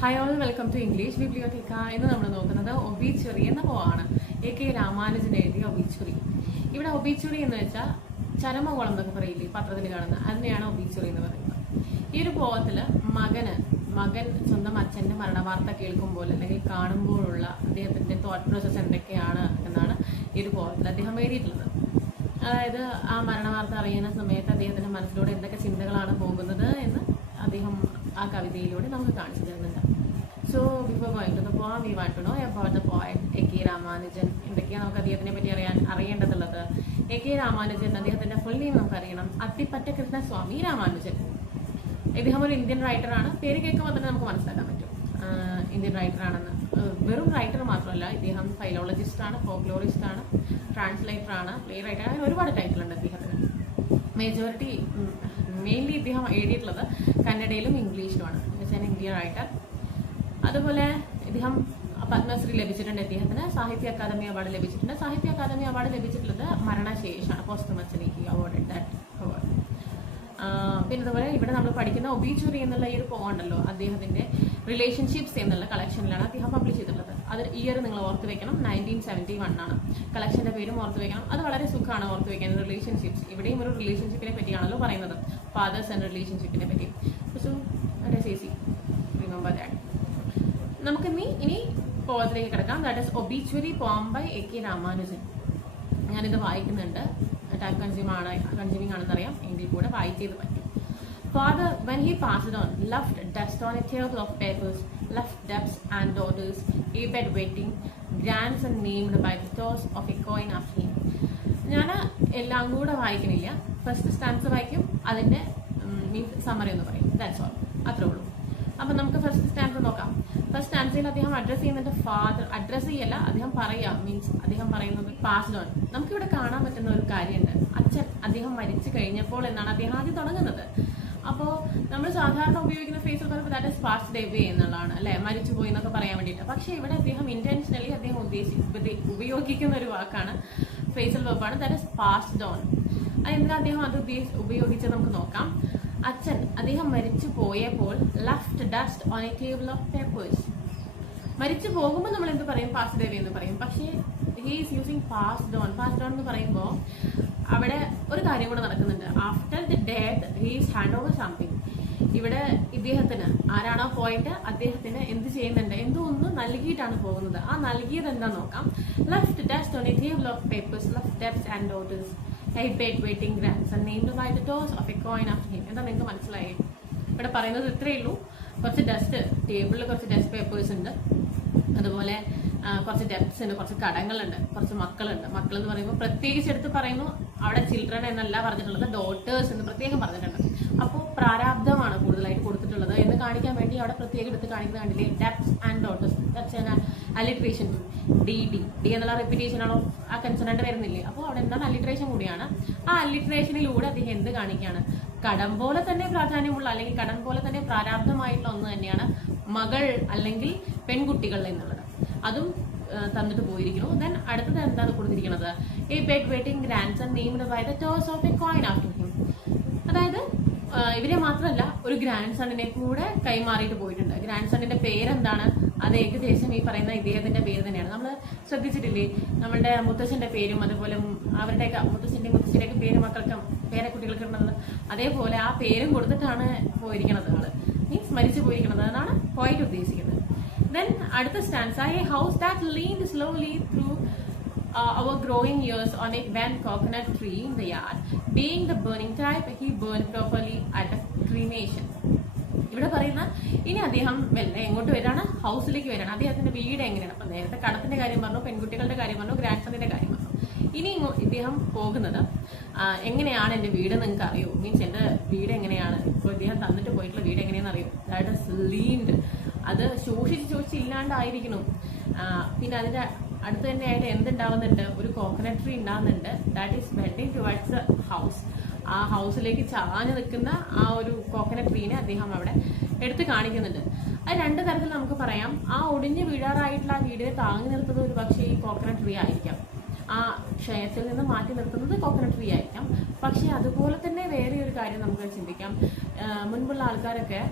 Hi all, welcome to English Bibliotheca. ഇന്ന് നമ്മൾ നോക്കുന്നത് ഒബീച്വറി എന്ന പോവാണ്. A.K. രാമാനുജൻ എഴുതിയ ഒബീച്വറി. ഇവിടെ ഒബീച്വറി എന്ന് വെച്ചാൽ ചരമകോളം എന്നൊക്കെ പറയില്ലേ, പത്രത്തിൽ കാണുന്ന, അതിനെയാണ് ഒബീച്വറി എന്ന് പറയുന്നത്. ഈ ഒരു പോവത്തില് മകൻ സ്വന്തം അച്ഛന്റെ മരണവാർത്ത കേൾക്കുമ്പോൾ അല്ലെങ്കിൽ കാണുമ്പോഴുള്ള അദ്ദേഹത്തിന്റെ തോട്ട് പ്രോസസ് എന്തൊക്കെയാണ് എന്നാണ് ഈ ഒരു പോവത്തിൽ അദ്ദേഹം എഴുതിയിട്ടുള്ളത്. അതായത് ആ മരണവാർത്ത അറിയുന്ന സമയത്ത് അദ്ദേഹത്തിന്റെ മനസ്സിലൂടെ എന്തൊക്കെ ചിന്തകളാണ് പോകുന്നത് എന്ന് അദ്ദേഹം ആ കവിതയിലൂടെ നമുക്ക് കാണിച്ചു തരുന്നുണ്ട്. So before going to the poem we want to know about the poet A.K. Ramanujan. എന്തൊക്കെയാണ് നമുക്ക് അദ്ദേഹത്തിനെ പറ്റി അറിയേണ്ടതുള്ളത്? A.K. രാമാനുജൻ, അദ്ദേഹത്തിന്റെ ഫുൾ നെയിം നമുക്ക് അറിയണം. അത്തിപ്പറ്റ കൃഷ്ണസ്വാമി രാമാനുജൻ. ഇദ്ദേഹം ഒരു ഇന്ത്യൻ റൈറ്ററാണ്. പേര് കേൾക്കുമ്പോൾ തന്നെ നമുക്ക് മനസ്സിലാക്കാൻ പറ്റും ഇന്ത്യൻ റൈറ്ററാണെന്ന്. വെറും റൈറ്റർ മാത്രമല്ല, ഇദ്ദേഹം ഫൈലോളജിസ്റ്റ് ആണ്, ഫോക്ലോറിസ്റ്റ് ആണ്, ട്രാൻസ്ലേറ്റർ ആണ്, പ്ലേ റൈറ്റർ, അങ്ങനെ ഒരുപാട് ടൈറ്റിൽ ഉണ്ട് അദ്ദേഹത്തിന്. മെയിൻലി ഇദ്ദേഹം എഴുതിയിട്ടുള്ളത് കന്നഡയിലും ഇംഗ്ലീഷിലുമാണ്. Indian writer. അതുപോലെ ഇദ്ദേഹം പത്മശ്രീ ലഭിച്ചിട്ടുണ്ട്. ഇദ്ദേഹത്തിന് സാഹിത്യ അക്കാദമി അവാർഡ് ലഭിച്ചിട്ടുണ്ട്. സാഹിത്യ അക്കാദമി അവാർഡ് ലഭിച്ചിട്ടുള്ളത് മരണശേഷമാണ്. Posthumously award that award. പിന്നെ അതുപോലെ ഇവിടെ നമ്മൾ പഠിക്കുന്ന ഒബീച്വറി എന്നുള്ള ഈ ഒരു പോണ്ടല്ലോ, അദ്ദേഹത്തിന്റെ റിലേഷൻഷിപ്സ് എന്നുള്ള കളക്ഷനിലാണ് അദ്ദേഹം പബ്ലിഷ് ചെയ്തിട്ടുള്ളത്. അത് ഇയർ നിങ്ങൾ ഓർത്ത് വെക്കണം, 1971 ആണ്. കളക്ഷന്റെ പേരും ഓർത്ത് വെക്കണം. അത് വളരെ സുഖമാണ് ഓർത്ത് വെക്കാൻ. റിലേഷൻഷിപ്സ്, ഇവിടെയും ഒരു റിലേഷൻഷിപ്പിനെ പറ്റിയാണല്ലോ പറയുന്നത്, ഫാദേഴ്സ് ആൻഡ് റിലേഷൻഷിപ്പിനെ പറ്റി. So remember that. നമുക്ക് ഇനി പോവത്തിലേക്ക് കിടക്കാം. ദാറ്റ് ഇസ് ഒബീച്വറി പോം ബൈ A.K. രാമാനുജൻ. ഞാനിത് വായിക്കുന്നുണ്ട്. ടൈം കൺസ്യൂമിംഗ് ആണെന്നറിയാം, എങ്കിൽ കൂടെ വായിച്ചത് പറ്റും. Father, when he passed on, left dust on a table of papers, left debts and daughters, a bed waiting, grandson named by the toss of a coin after him. ഞാൻ എല്ലാം കൂടെ വായിക്കണില്ല. First stance വായിക്കും, അതിന്റെ summary എന്ന് പറയും. That's all, അത്രേ ഉള്ളൂ. അപ്പൊ നമുക്ക് ഫസ്റ്റ് സ്റ്റാൻസ് നോക്കാം. ഫസ്റ്റ് സ്റ്റാൻസിൽ അദ്ദേഹം അഡ്രസ് ചെയ്യുന്നത് ഫാദർ, അഡ്രസ് ചെയ്യല്ല, അദ്ദേഹം പറയാ, മീൻസ് അദ്ദേഹം പറയുന്നത് പാസ്ഡ് ഓൺ. നമുക്കിവിടെ കാണാൻ പറ്റുന്ന ഒരു കാര്യമുണ്ട്. അച്ഛൻ അദ്ദേഹം മരിച്ചു കഴിഞ്ഞപ്പോൾ എന്നാണ് അദ്ദേഹം ആദ്യം തുടങ്ങുന്നത്. അപ്പോൾ നമ്മൾ സാധാരണ ഉപയോഗിക്കുന്ന ഫേസിൽ പറയുമ്പോൾ ദാറ്റ് ഇസ് പാസ്ഡ് എവേ എന്നുള്ളതാണ്, അല്ലെ, മരിച്ചു പോയി എന്നൊക്കെ പറയാൻ വേണ്ടിയിട്ട്. പക്ഷെ ഇവിടെ അദ്ദേഹം ഇന്റൻഷനലി അദ്ദേഹം ഉപയോഗിക്കുന്ന ഒരു വാക്കാണ്, phrasal verb, that is passed on. അതെന്തിനാ അദ്ദേഹം അത് ഉപയോഗിച്ചത് നമുക്ക് നോക്കാം. അച്ഛൻ അദ്ദേഹം മരിച്ചു പോയപ്പോൾ left dust on a table of papers. മരിച്ചു പോകുമ്പോൾ നമ്മൾ എന്ത് പറയും? പാസ്ഡ് എവേ എന്ന് പറയും. പക്ഷേ he is using passed on. Passed on എന്ന് പറയുമ്പോൾ അവിടെ ഒരു കാര്യം കൂടെ നടക്കുന്നുണ്ട്. After the death he is hand over something. ഇവിടെ ഇദ്ദേഹത്തിന്, ആരാണോ പോയിട്ട്, അദ്ദേഹത്തിന് എന്ത് ചെയ്യുന്നുണ്ട്? എന്തോ ഒന്ന് നൽകിയിട്ടാണ് പോകുന്നത്. ആ നൽകിയത് എന്താ നോക്കാം. Left dust on a table of papers, left debts and daughters, a bed waiting grandson named by the toss of a coin after him. എന്താ നിങ്ങൾക്ക് മനസ്സിലായി? ഇവിടെ പറയുന്നത് ഇത്രയേ ഉള്ളൂ. കുറച്ച് ഡസ്റ്റ്, ടേബിളിൽ കുറച്ച് ഡസ്റ്റ് പേപ്പേഴ്സ് ഉണ്ട്, അതുപോലെ കുറച്ച് ഡെപ്റ്റ്സ് ഉണ്ട്, കുറച്ച് കടങ്ങളുണ്ട്, കുറച്ച് മക്കളുണ്ട്. മക്കൾ എന്ന് പറയുമ്പോൾ പ്രത്യേകിച്ച് എടുത്ത് പറയുന്നു, അവിടെ ചിൽഡ്രൻ എന്നല്ല പറഞ്ഞിട്ടുള്ളത്, ഡോട്ടേഴ്സ് എന്ന് പ്രത്യേകം പറഞ്ഞിട്ടുണ്ട്. അപ്പോൾ പ്രാരാബ്ധമാണ് കൂടുതലായിട്ട് കൊടുത്തിട്ടുള്ളത് എന്ന് കാണിക്കാൻ വേണ്ടി അവിടെ പ്രത്യേകം എടുത്ത് കാണിക്കുന്നത് കണ്ടില്ലേ? Debts and daughters. Alliteration D എന്നുള്ള റെപ്പിറ്റേഷൻ ആണോ ആ കൺസണന്റ് വരുന്നില്ലേ? അപ്പോൾ അവിടെ എന്താണ് അലിട്രേഷൻ കൂടിയാണ്. ആ അലിട്രേഷനിലൂടെ അദ്ദേഹം എന്ത് കാണിക്കുകയാണ്? കടം പോലെ തന്നെ പ്രാധാന്യമുള്ള, അല്ലെങ്കിൽ കടം പോലെ തന്നെ പ്രാരാബ്ധമായിട്ടുള്ള ഒന്ന് തന്നെയാണ് മകൾ അല്ലെങ്കിൽ പെൺകുട്ടികൾ എന്നുള്ളത്. അതും തന്നിട്ട് പോയിരിക്കുന്നു. ദെൻ അടുത്തത് എന്താണ് കൊടുത്തിരിക്കുന്നത്? A bed waiting grandson named by the toss of a coin after him. അതായത് ഇവരെ മാത്രമല്ല, ഒരു ഗ്രാൻഡ് സണ്ണിനെ കൂടെ കൈമാറിയിട്ട് പോയിട്ടുണ്ട്. ഗ്രാൻഡ് സണ്ണിന്റെ പേരെന്താണ്? അത് ഏകദേശം ഈ പറയുന്ന ഇദ്ദേഹത്തിന്റെ പേര് തന്നെയാണ്. നമ്മൾ ശ്രദ്ധിച്ചിട്ടില്ലേ? നമ്മളുടെ മുത്തച്ഛന്റെ പേരും അതുപോലെ അവരുടെയൊക്കെ മുത്തച്ഛന്റെയൊക്കെ പേര് മക്കൾക്ക്, പേരക്കുട്ടികൾക്ക് ഉള്ളത്, അതേപോലെ ആ പേരും കൊടുത്തിട്ടാണ് പോയിരിക്കുന്നത്. ആള് മീൻസ് മരിച്ചു പോയിരിക്കുന്നത് എന്നാണ് പോയിട്ട് ഉദ്ദേശിക്കുന്നത്. ദെൻ അടുത്ത stanza, a house that leaned slowly through our growing years on a bent coconut tree in the yard. Being the burning type, he burned properly at a cremation. ഇവിടെ പറയുന്ന ഇനി അദ്ദേഹം വെല്ലെ എങ്ങോട്ട് വരാണ്? ഹൗസിലേക്ക് വരാണ്. അദ്ദേഹത്തിന്റെ വീട് എങ്ങനെയാണ്? അപ്പൊ നേരത്തെ കടത്തിന്റെ കാര്യം പറഞ്ഞു, പെൺകുട്ടികളുടെ കാര്യം പറഞ്ഞു, ഗ്രാൻഡ് സണ്ണിന്റെ കാര്യം പറഞ്ഞു. ഇനി ഇദ്ദേഹം പോകുന്നത് എങ്ങനെയാണ്? എന്റെ വീട് നിങ്ങൾക്ക് അറിയോ? മീൻസ് എന്റെ വീട് എങ്ങനെയാണ്? ഇപ്പോൾ ഇദ്ദേഹം തന്നിട്ട് പോയിട്ടുള്ള വീട് എങ്ങനെയാണെന്ന് അറിയോ? That is leaned. അത് ശോഷിച്ച് ഇല്ലാണ്ടായിരിക്കണം. പിന്നെ അതിന്റെ അടുത്ത് തന്നെയായിട്ട് എന്തുണ്ടാവുന്നുണ്ട്? ഒരു കോക്കനട്ട് ട്രീ ഉണ്ടാവുന്നുണ്ട്. That is bending towards the house. ആ ഹൗസിലേക്ക് ചാഞ്ഞു നിൽക്കുന്ന ആ ഒരു കോക്കനട്ട് ട്രീനെ അദ്ദേഹം അവിടെ എടുത്ത് കാണിക്കുന്നുണ്ട്. അത് രണ്ട് തരത്തിൽ നമുക്ക് പറയാം. ആ ഒടിഞ്ഞു വീഴാറായിട്ടുള്ള ആ വീടിനെ താങ്ങി നിർത്തുന്നത് ഒരു പക്ഷേ ഈ കോക്കനട്ട് ട്രീ ആയിരിക്കാം. ആ ക്ഷയത്തിൽ നിന്ന് മാറ്റി നിർത്തുന്നത് കോക്കനട്ട് ട്രീ ആയിരിക്കാം. പക്ഷെ അതുപോലെ തന്നെ വേറെ ഒരു കാര്യം നമുക്ക് ചിന്തിക്കാം. മുൻപുള്ള ആൾക്കാരൊക്കെ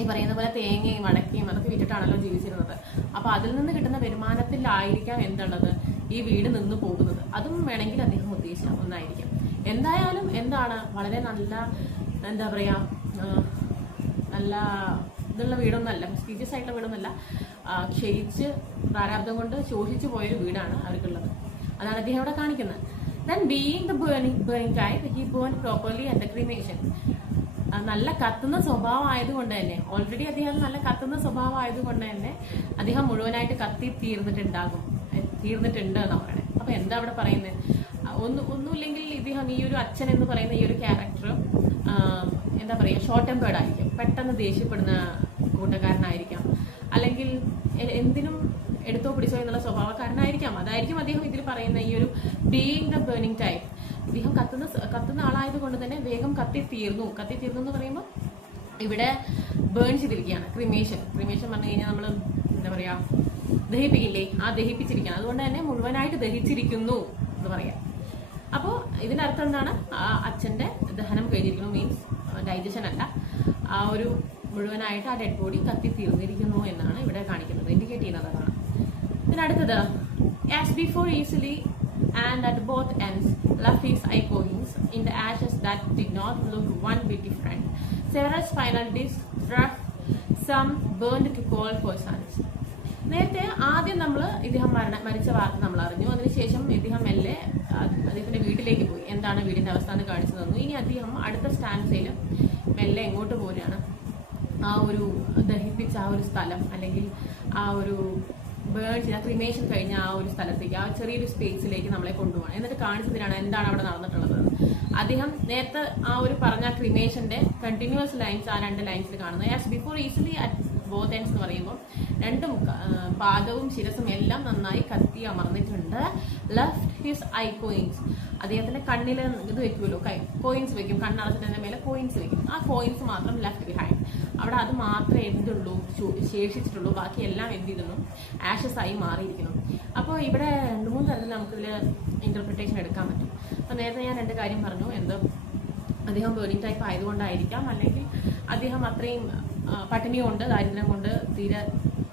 ഈ പറയുന്ന പോലെ തേങ്ങയും അടക്കയും അതൊക്കെ വിറ്റിട്ടാണല്ലോ ജീവിച്ചിരുന്നത്. അപ്പൊ അതിൽ നിന്ന് കിട്ടുന്ന വരുമാനത്തിലായിരിക്കാം എന്തുള്ളത് ഈ വീട് നിന്ന് പോകുന്നത്. അതും വേണമെങ്കിൽ അദ്ദേഹം ഉദ്ദേശിച്ച ഒന്നായിരിക്കും. എന്തായാലും എന്താണ് വളരെ നല്ല എന്താ പറയാ നല്ല ഇതുള്ള വീടൊന്നല്ല, പ്രസ്റ്റീജിയസ് ആയിട്ടുള്ള വീടൊന്നല്ല, ക്ഷയിച്ച് പ്രാരാബ്ദം കൊണ്ട് ശോഷിച്ചു പോയൊരു വീടാണ് അവർക്കുള്ളത്. അതാണ് അദ്ദേഹം ഇവിടെ കാണിക്കുന്നത്. Then being the burning type, he burned properly and the cremation. നല്ല കത്തുന്ന സ്വഭാവം ആയതുകൊണ്ട് തന്നെ, ഓൾറെഡി അദ്ദേഹം നല്ല കത്തുന്ന സ്വഭാവം ആയതുകൊണ്ട് തന്നെ അദ്ദേഹം മുഴുവനായിട്ട് കത്തി തീർന്നിട്ടുണ്ട് എന്നാണ് പറയണേ. അപ്പൊ എന്താ അവിടെ പറയുന്നത്? ഒന്നുമില്ലെങ്കിൽ ഇദ്ദേഹം ഈ ഒരു അച്ഛൻ എന്ന് പറയുന്ന ഈ ഒരു ക്യാരക്ടർ എന്താ പറയുക, ഷോർട്ട് ടെമ്പേർഡ് ആയിരിക്കും, പെട്ടെന്ന് ദേഷ്യപ്പെടുന്ന കൂട്ടക്കാരനായിരിക്കാം, അല്ലെങ്കിൽ എന്തിനും എടുത്തോ പിടിച്ചോ എന്നുള്ള സ്വഭാവക്കാരനായിരിക്കാം. അതായിരിക്കും അദ്ദേഹം ഇതിൽ പറയുന്ന ഈ ഒരു ബീയിങ് ദ ബേണിംഗ് ടൈപ്പ്. ഇദ്ദേഹം കത്തുന്ന ആളായത് കൊണ്ട് തന്നെ വേഗം കത്തിത്തീർന്നു എന്ന് പറയുമ്പോൾ ഇവിടെ ബേൺ ചെയ്തിരിക്കുകയാണ്. ക്രിമേഷൻ പറഞ്ഞു കഴിഞ്ഞാൽ നമ്മൾ എന്താ പറയാ, ദഹിപ്പിക്കില്ലേ, ആ ദഹിപ്പിച്ചിരിക്കുകയാണ്. അതുകൊണ്ട് തന്നെ മുഴുവനായിട്ട് ദഹിച്ചിരിക്കുന്നു എന്ന് പറയാം. അപ്പോൾ ഇതിന്റെ അർത്ഥം എന്താണ്? അച്ഛന്റെ ദഹനം കഴിഞ്ഞിരിക്കുന്നു, മീൻസ് ഡൈജഷൻ അല്ല, ആ ഒരു മുഴുവനായിട്ട് ആ ഡെഡ് ബോഡി കത്തിത്തീർന്നിരിക്കുന്നു എന്നാണ് ഇവിടെ കാണിക്കുന്നത്, ഇൻഡിക്കേറ്റ് ചെയ്യുന്നത് അതാണ്. ഇതിനടുത്തത് as before easily and at both ends left his eye coins in the ashes that did not look one bit different. Several spinal discs struck, some burned to coal for suns. നേരത്തെ ആദ്യം നമ്മൾ ഇദ്ദേഹം മരിച്ച വാർത്ത നമ്മൾ അറിഞ്ഞു. അതിനുശേഷം ഇദ്ദേഹം മെല്ലെ അദ്ദേഹത്തിന്റെ വീട്ടിലേക്ക് പോയി. എന്താണ് വീടിന്റെ അവസ്ഥ എന്ന് കാണിച്ചു തന്നു. ഇനി അദ്ദേഹം അടുത്ത സ്റ്റാൻസയിൽ മെല്ലെ എങ്ങോട്ട് പോരുകയാണ്? ആ ഒരു ദഹിപ്പിച്ച ആ ഒരു സ്ഥലം, അല്ലെങ്കിൽ ആ ഒരു ബേൺ ചെയ്ത ക്രിമേഷൻ കഴിഞ്ഞ ആ ഒരു സ്ഥലത്തേക്ക്, ആ ചെറിയൊരു സ്പേസിലേക്ക് നമ്മളെ കൊണ്ടുപോകണം. എന്നിട്ട് കാണിച്ചതിനാണ് എന്താണ് അവിടെ നടന്നിട്ടുള്ളത്. അദ്ദേഹം നേരത്തെ ആ ഒരു പറഞ്ഞ ക്രിമേഷന്റെ കണ്ടിന്യൂസ് ലൈൻസ്, ആ 2 ലൈൻസിൽ കാണുന്നത്. As before easily at both ends എന്ന് പറയുമ്പോൾ രണ്ടും പാദവും ശിരസും എല്ലാം നന്നായി കത്തി അമർന്നിട്ടുണ്ട്. ലെഫ്റ്റ് ഹിസ് ഐ കോയിൻസ്, അദ്ദേഹത്തിന്റെ കണ്ണിൽ ഇത് വെക്കുമല്ലോ, കോയിൻസ് വെക്കും, കണ്ണടച്ചിട്ടതിന്റെ മേലെ കോയിൻസ് വെക്കും. ആ കോയിൻസ് മാത്രം ലെഫ്റ്റ് ബിഹൈൻഡ്, അവിടെ അത് മാത്രമേ എന്തുള്ളൂ, ശേഷിച്ചിട്ടുള്ളൂ. ബാക്കി എല്ലാം എന്ത് ചെയ്തിരുന്നു? ആഷസ് ആയി മാറിയിരിക്കുന്നു. അപ്പോൾ ഇവിടെ 2-3 തരത്തിൽ നമുക്കിതിൽ ഇന്റർപ്രിട്ടേഷൻ എടുക്കാൻ പറ്റും. അപ്പോൾ നേരത്തെ ഞാൻ 2 കാര്യം പറഞ്ഞു. എന്ത്, അദ്ദേഹം ബേണിംഗ് ടൈപ്പ് ആയതുകൊണ്ടായിരിക്കാം, അല്ലെങ്കിൽ അദ്ദേഹം അത്രയും പട്ടിണി കൊണ്ട്, ദാരിദ്ര്യം കൊണ്ട് തീരെ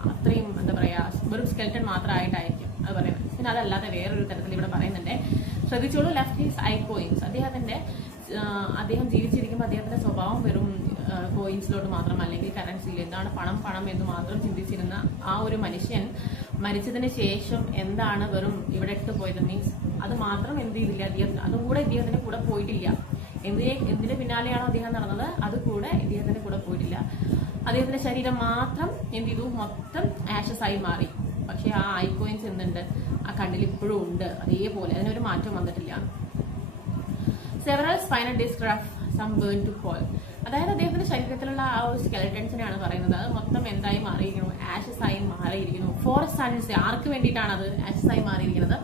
അത്രയും എന്താ പറയാ, വെറും സ്കെൽറ്റൻ മാത്രമായിട്ടായിരിക്കും അത് പറയുന്നത്. പിന്നെ അതല്ലാതെ വേറൊരു തരത്തിൽ ഇവിടെ പറയുന്നുണ്ട്, ശ്രദ്ധിച്ചോളൂ. ലെഫ്റ്റ് ഹിസ് ഐ കോയിൻസ്, അദ്ദേഹം ജീവിച്ചിരിക്കുമ്പോൾ അദ്ദേഹത്തിന്റെ സ്വഭാവം വെറും കോയിൻസിലോട്ട് മാത്രം, അല്ലെങ്കിൽ കറൻസിയിൽ എന്താണ് പണം എന്ന് മാത്രം ചിന്തിച്ചിരുന്ന ആ ഒരു മനുഷ്യൻ മരിച്ചതിന് ശേഷം എന്താണ് വെറും ഇവിടെ ഇട്ട് പോയത്, മീൻസ് അത് മാത്രം എന്ത് ചെയ്തില്ല, അതും കൂടെ ഇദ്ദേഹത്തിന്റെ കൂടെ പോയിട്ടില്ല. എന്തിന്റെ പിന്നാലെയാണോ അദ്ദേഹം നടന്നത്, അത് കൂടെ ഇദ്ദേഹത്തിന്റെ കൂടെ പോയിട്ടില്ല. അദ്ദേഹത്തിന്റെ ശരീരം മാത്രം എന്ത് ചെയ്തു, മൊത്തം ആഷസ് ആയി മാറി. പക്ഷെ ആ ഐ കോയിൻസ് എന്തുണ്ട്, ആ കണ്ണിൽ ഇപ്പോഴും ഉണ്ട് അതേപോലെ, അതിനൊരു മാറ്റം വന്നിട്ടില്ല. Several spinal disc rough, some burn to coal. അതായത് അദ്ദേഹത്തിന്റെ ശരീരത്തിലുള്ള ആ ഒരു സ്കെലറ്റൻസിനെയാണ് പറയുന്നത്. അത് മൊത്തം എന്തായി മാറിയിരിക്കുന്നു, ആഷസ് ആയി മാറിയിരിക്കുന്നു. ഫോർ സൺസ്, ആർക്ക് വേണ്ടിയിട്ടാണ് അത് ആഷസ് ആയി മാറിയിരിക്കുന്നത്?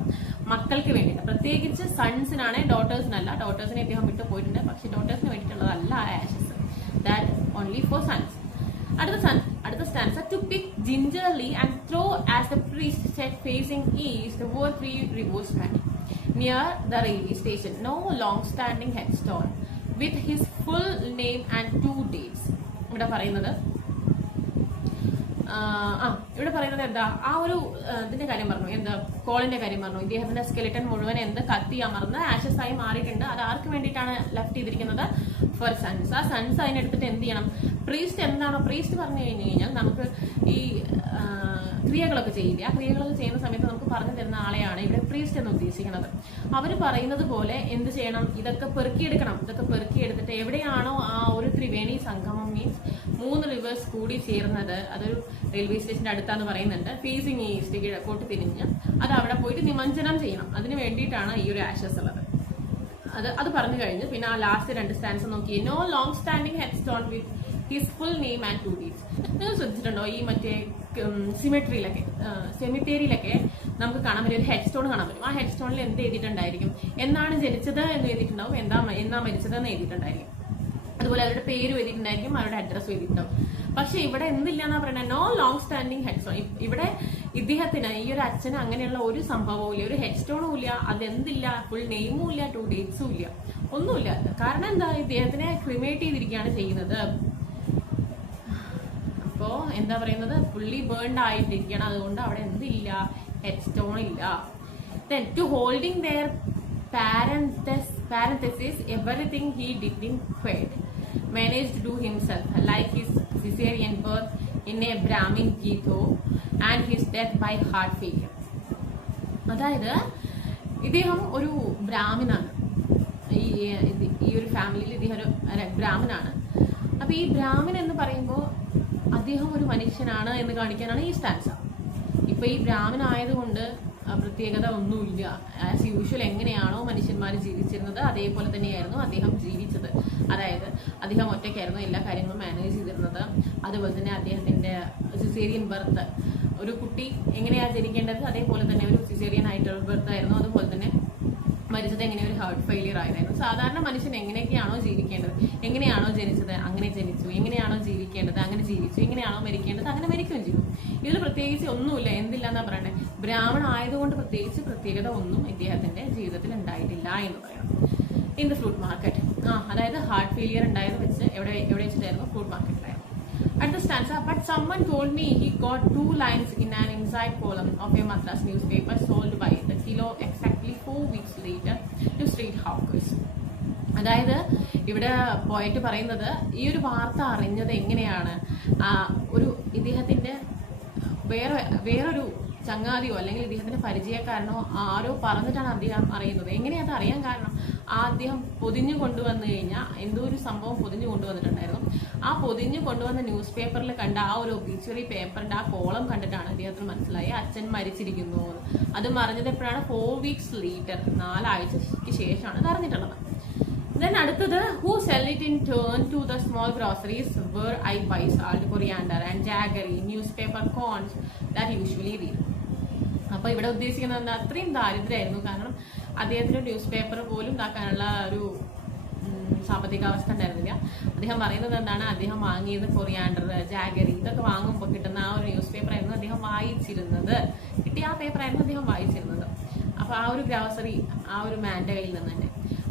മക്കൾക്ക് വേണ്ടിയിട്ട്, പ്രത്യേകിച്ച് സൺസിനാണ്, ഡോട്ടേഴ്സിനല്ല. ഡോട്ടേഴ്സിനെ അദ്ദേഹം വിട്ടു പോയിട്ടുണ്ട്, പക്ഷെ ഡോട്ടേഴ്സിന് വേണ്ടിയിട്ടുള്ളതല്ല ashes, that only for sons. അടുത്ത stanza, to pick gingerly and throw as the priest set facing east over 3 rivers back near the railway station. No long-standing headstone with his full name and 2 dates. ഇവിടെ പറയുന്നത് എന്താ, ആ ഒരു ഇതിന്റെ കാര്യം പറഞ്ഞു, എന്താ കോളിന്റെ കാര്യം പറഞ്ഞു. ഇദ്ദേഹത്തിന്റെ സ്കെലിറ്റൻ മുഴുവൻ കത്തി അമർന്ന് ആഷസ് ആയി മാറിയിട്ടുണ്ട്. അത് ആർക്ക് വേണ്ടിയിട്ടാണ് ലെഫ്റ്റ് ചെയ്തിരിക്കുന്നത്? Four sons. ആ സൺസ് അതിനെടുത്തിട്ട് എന്ത് ചെയ്യണം? പ്രീസ്റ്റ് എന്താണോ, പ്രീസ്റ്റ് പറഞ്ഞു കഴിഞ്ഞാൽ നമുക്ക് ഈ ക്രിയകളൊക്കെ ചെയ്യില്ല. ആ ക്രിയകളൊക്കെ ചെയ്യുന്ന സമയത്ത് നമുക്ക് പറഞ്ഞു തരുന്ന ആളെയാണ് ഇവിടെ പ്രീസ്റ്റ് എന്ന് ഉദ്ദേശിക്കുന്നത്. അവർ പറയുന്നത് പോലെ എന്ത് ചെയ്യണം? ഇതൊക്കെ പെറുക്കിയെടുക്കണം. ഇതൊക്കെ പെറുക്കിയെടുത്തിട്ട് എവിടെയാണോ ആ ഒരു ത്രിവേണി സംഗമം, മീൻസ് 3 റിവേഴ്സ് കൂടി ചേർന്നത്, അതൊരു റെയിൽവേ സ്റ്റേഷന്റെ അടുത്താന്ന് പറയുന്നുണ്ട്, ഫേസിങ് ഈസ്റ്റ്, കിഴക്കോട്ട് തിരിഞ്ഞ്, അത് അവിടെ പോയിട്ട് നിമഞ്ജനം ചെയ്യണം. അതിന് വേണ്ടിയിട്ടാണ് ഈ ഒരു ആഷസ് ഉള്ളത്. അത് പറഞ്ഞു കഴിഞ്ഞ് പിന്നെ ആ ലാസ്റ്റ് 2 സ്റ്റാൻസ് നോക്കി. No long standing headstone with his full name and 2 dates. നിങ്ങൾ ശ്രദ്ധിച്ചിട്ടുണ്ടോ? ഈ മറ്റേ സെമിത്തേരിയിലൊക്കെ നമുക്ക് കാണാൻ പറ്റും, ഒരു ഹെഡ് സ്റ്റോൺ കാണാൻ പറ്റും. ആ ഹെഡ് സ്റ്റോണിൽ എന്ത് എഴുതിയിട്ടുണ്ടായിരിക്കും? എന്നാണ് ജനിച്ചത് എന്ന് എഴുതിയിട്ടുണ്ടാവും, എന്നാ മരിച്ചത് എന്ന് എഴുതിയിട്ടുണ്ടായിരിക്കും. അതുപോലെ അവരുടെ പേര് എഴുതിയിട്ടുണ്ടായിരിക്കും, അവരുടെ അഡ്രസ്സും എഴുതിയിട്ടുണ്ടാവും. പക്ഷെ ഇവിടെ എന്തില്ല എന്നാ പറയുന്നത്? No long standing headstone. ഇവിടെ ഇദ്ദേഹത്തിന്, ഈ ഒരു അച്ഛന് അങ്ങനെയുള്ള ഒരു സംഭവവും ഇല്ല, ഒരു ഹെഡ് സ്റ്റോണും ഇല്ല, അതെന്തില്ല, ഫുൾ നെയിമും ഇല്ല, 2 dateസും ഇല്ല, ഒന്നുമില്ല. കാരണം എന്താ? ഇദ്ദേഹത്തിനെ ക്രിമേറ്റ് ചെയ്തിരിക്കുകയാണ് ചെയ്യുന്നത്. എന്താ പറയുന്നത്, ഫുള്ളി ബേൺഡ് ആയിട്ടിരിക്കണം. അതുകൊണ്ട് അവിടെ എന്തില്ല, ഹെഡ് സ്റ്റോൺ ഇല്ല. Then to holding their parenthesis, everything he didn't quite managed to do himself, like his Caesarean birth in a Brahmin Gito and his death by heart failure. അതായത് ഇദ്ദേഹം ഒരു ബ്രാഹ്മണാണ്. ഈ ഒരു ഫാമിലിയിൽ ഇദ്ദേഹം ഒരു ബ്രാഹ്മണാണ്. അപ്പൊ ഈ ബ്രാഹ്മൺ എന്ന് പറയുമ്പോൾ അദ്ദേഹം ഒരു മനുഷ്യനാണ് എന്ന് കാണിക്കാനാണ് ഈ സ്റ്റാൻസ. ഇപ്പൊ ഈ ബ്രാഹ്മൺ ആയതുകൊണ്ട് പ്രത്യേകത ഒന്നുമില്ല. ആസ് യൂഷ്വൽ എങ്ങനെയാണോ മനുഷ്യന്മാർ ജീവിച്ചിരുന്നത് അതേപോലെ തന്നെയായിരുന്നു അദ്ദേഹം ജീവിച്ചത്. അതായത് അദ്ദേഹം ഒറ്റയ്ക്കായിരുന്നു എല്ലാ കാര്യങ്ങളും മാനേജ് ചെയ്തിരുന്നത്. അതുപോലെ തന്നെ അദ്ദേഹത്തിന്റെ സിസേറിയൻ ബർത്ത്, ഒരു കുട്ടി എങ്ങനെയാണ് ജനിക്കേണ്ടത് അതേപോലെ തന്നെ ഒരു സിസേറിയൻ ആയിട്ടുള്ള ബർത്ത് ആയിരുന്നു. അതുപോലെ തന്നെ മരിച്ചത് എങ്ങനെ ഒരു ഹാർട്ട് ഫെയിലിയർ ആയിരുന്നു. സാധാരണ മനുഷ്യൻ എങ്ങനെയൊക്കെയാണോ ജീവിക്കേണ്ടത്, എങ്ങനെയാണോ ജനിച്ചത് അങ്ങനെ ജനിച്ചു, എങ്ങനെയാണോ ജീവിക്കേണ്ടത് അങ്ങനെ ജീവിച്ചു, എങ്ങനെയാണോ മരിക്കേണ്ടത് അങ്ങനെ മരിക്കുകയും ചെയ്തു. ഇതിൽ പ്രത്യേകിച്ച് ഒന്നുമില്ല. എന്തില്ല എന്നാ പറയണേ, ബ്രാഹ്മണ ആയതുകൊണ്ട് പ്രത്യേകത ഒന്നും ഇദ്ദേഹത്തിന്റെ ജീവിതത്തിൽ ഉണ്ടായിട്ടില്ല എന്ന് പറയണം. ഇൻ ദ ഫ്രൂട്ട് മാർക്കറ്റ്, അതായത് ഹാർട്ട് ഫെയിലിയർ ഉണ്ടായത് വെച്ച് എവിടെ വെച്ചിട്ടായിരുന്നു, fruit മാർക്കറ്റിലായിരുന്നു. At the stanza, but someone told me he got 2 lines in an inside column of a Madras newspaper sold by the kilo exactly 4 weeks later to street hawkers. അതായത് ഇവിടെ പോയിട്ട് പറയുന്നത് ഈ ഒരു വാർത്ത അറിഞ്ഞത് എങ്ങനെയാണ്, ഒരു ഇദ്ദേഹത്തിന്റെ വേറൊരു ചങ്ങാതിയോ അല്ലെങ്കിൽ ഇദ്ദേഹത്തിന്റെ പരിചയക്കാരനോ ആരോ പറഞ്ഞിട്ടാണ് അദ്ദേഹം അറിയുന്നത്. എങ്ങനെയത് അറിയാൻ കാരണം, അദ്ദേഹം പൊതിഞ്ഞു കൊണ്ടുവന്നു കഴിഞ്ഞാൽ എന്തോ ഒരു സംഭവം പൊതിഞ്ഞു കൊണ്ടുവന്നിട്ടുണ്ടായിരുന്നു. ആ പൊതിഞ്ഞു കൊണ്ടുവന്ന ന്യൂസ് പേപ്പറിൽ കണ്ട ആ ഒരു ഒബീച്വറി പേപ്പറിന്റെ ആ കോളം കണ്ടിട്ടാണ് അദ്ദേഹത്തിന് മനസ്സിലായി അച്ഛൻ മരിച്ചിരിക്കുന്നു. അത് അറിഞ്ഞത് എപ്പോഴാണ്, 4 weeks later, 4 ആഴ്ചയ്ക്ക് ശേഷമാണ് അത് അറിഞ്ഞിട്ടുള്ളത്. Then അടുത്തത്, who sell it in turn to the small groceries where I buy salt, coriander and jaggery, newspaper corns that usually read. അപ്പൊ ഇവിടെ ഉദ്ദേശിക്കുന്നത് അത്രയും ദാരിദ്ര്യമായിരുന്നു. കാരണം അദ്ദേഹത്തിന് ന്യൂസ് പേപ്പർ പോലും ഇതാക്കാനുള്ള ഒരു സാമ്പത്തികാവസ്ഥ ഉണ്ടായിരുന്നില്ല. അദ്ദേഹം പറയുന്നത് എന്താണ്, അദ്ദേഹം വാങ്ങിയത് കൊറിയാണ്ടർ, ജാഗറി ഇതൊക്കെ വാങ്ങുമ്പോൾ കിട്ടുന്ന ആ ഒരു ന്യൂസ് പേപ്പർ ആയിരുന്നു അദ്ദേഹം വായിച്ചിരുന്നത്. കിട്ടിയ ആ പേപ്പർ ആയിരുന്നു അദ്ദേഹം വായിച്ചിരുന്നത്. അപ്പൊ ആ ഒരു ഗ്രോസറി ആ ഒരു മാന്റെ കയ്യിൽ നിന്ന് തന്നെ.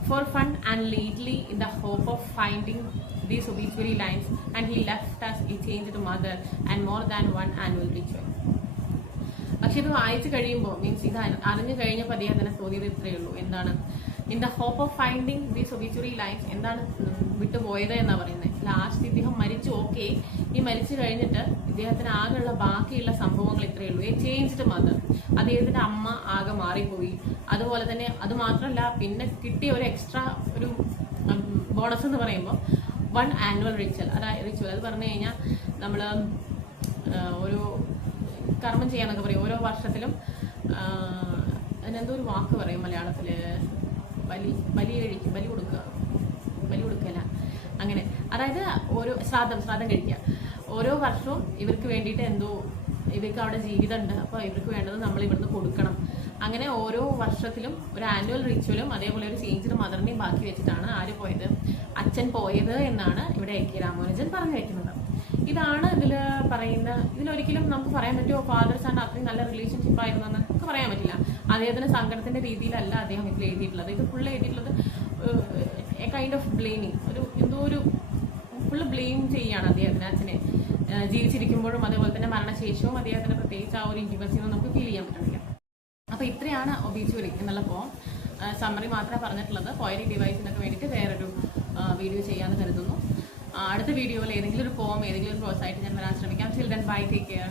For fun and lately in the hope of finding these obituary lines, and he left us a changed mother and more than one annual ritual. പക്ഷെ ഇത് വായിച്ചു കഴിയുമ്പോൾ, മീൻസ് ഇത് അറിഞ്ഞു കഴിഞ്ഞപ്പോൾ അദ്ദേഹത്തിന് തോന്നിയത് ഇത്രയേ ഉള്ളൂ. എന്താണ്, in the hope of finding these obituary lines, എന്താണ് വിട്ടുപോയത് എന്നാ പറയുന്നത്. ലാസ്റ്റ് ഇദ്ദേഹം മരിച്ചു. ഓക്കെ, ഈ മരിച്ചു കഴിഞ്ഞിട്ട് ഇദ്ദേഹത്തിന് ആകെയുള്ള ബാക്കിയുള്ള സംഭവങ്ങൾ ഇത്രയേ ഉള്ളൂ. എ ചേഞ്ച്ഡ് മദർ, അദ്ദേഹത്തിന്റെ അമ്മ ആകെ മാറിപ്പോയി. അതുപോലെ തന്നെ അത് മാത്രമല്ല, പിന്നെ കിട്ടിയ ഒരു എക്സ്ട്രാ ഒരു ബോണസ് എന്ന് പറയുമ്പോൾ 1 annual ritual. അതായത് റിച്വൽ അത് പറഞ്ഞു കഴിഞ്ഞാൽ നമ്മൾ ഒരു കർമ്മം ചെയ്യാന്നൊക്കെ പറയും. ഓരോ വർഷത്തിലും അതിനെന്തോ ഒരു വാക്ക് പറയും മലയാളത്തില്, ബലി കൊടുക്കല അങ്ങനെ. അതായത് ഓരോ ശ്രാദ്ധം കഴിക്കുക. ഓരോ വർഷവും ഇവർക്ക് വേണ്ടിയിട്ട് ഇവർക്ക് അവിടെ ജീവിതം ഉണ്ട്, അപ്പോൾ ഇവർക്ക് വേണ്ടത് നമ്മൾ ഇവിടുന്ന് കൊടുക്കണം. അങ്ങനെ ഓരോ വർഷത്തിലും ഒരു ആനുവൽ റിച്വലും അതേപോലെ ഒരു ചേഞ്ചിന് മദറിനെയും ബാക്കി വെച്ചിട്ടാണ് ആര് പോയത്, അച്ഛൻ പോയത് എന്നാണ് ഇവിടെ എ കെ രാമാനുജൻ പറഞ്ഞു വെക്കുന്നത്. ഇതാണ് ഇതിൽ പറയുന്ന. ഇതിലൊരിക്കലും നമുക്ക് പറയാൻ പറ്റുമോ ഫാദർ സൺ അത്രയും നല്ല റിലേഷൻഷിപ്പ് ആയിരുന്നു എന്ന് നമുക്ക് പറയാൻ പറ്റില്ല. അദ്ദേഹത്തിന് സങ്കടത്തിന്റെ രീതിയിലല്ല അദ്ദേഹം ഇതിൽ എഴുതിയിട്ടുള്ളത്. ഇത് ഫുള്ള് എഴുതിയിട്ടുള്ളത് എ കൈൻഡ് ഓഫ് ബ്ലെയിമിങ്, ഒരു ഫുള്ള് ബ്ലെയിം ചെയ്യാണ് അദ്ദേഹത്തിന് അച്ഛനെ. ജീവിച്ചിരിക്കുമ്പോഴും അതേപോലെ തന്നെ മരണശേഷവും അദ്ദേഹത്തിന് പ്രത്യേകിച്ച് ആ ഒരു ഇന്റിമസി ഒന്നും നമുക്ക് ഫീൽ ചെയ്യാൻ പറ്റുന്നില്ല. അപ്പൊ ഇത്രയാണ് ഒബീച്വറി എന്നുള്ള പോം. സമ്മറി മാത്രമേ പറഞ്ഞിട്ടുള്ളത്. പോയറി ഡിവൈസിനൊക്കെ വേണ്ടിയിട്ട് വേറൊരു വീഡിയോ ചെയ്യാമെന്ന് കരുതുന്നു. അടുത്ത വീഡിയോയിൽ ഏതെങ്കിലും ഒരു പോം, ഏതെങ്കിലും ഒരു പ്രോസായിട്ട് ഞാൻ വരാൻ ശ്രമിക്കാം. Children bye, take care.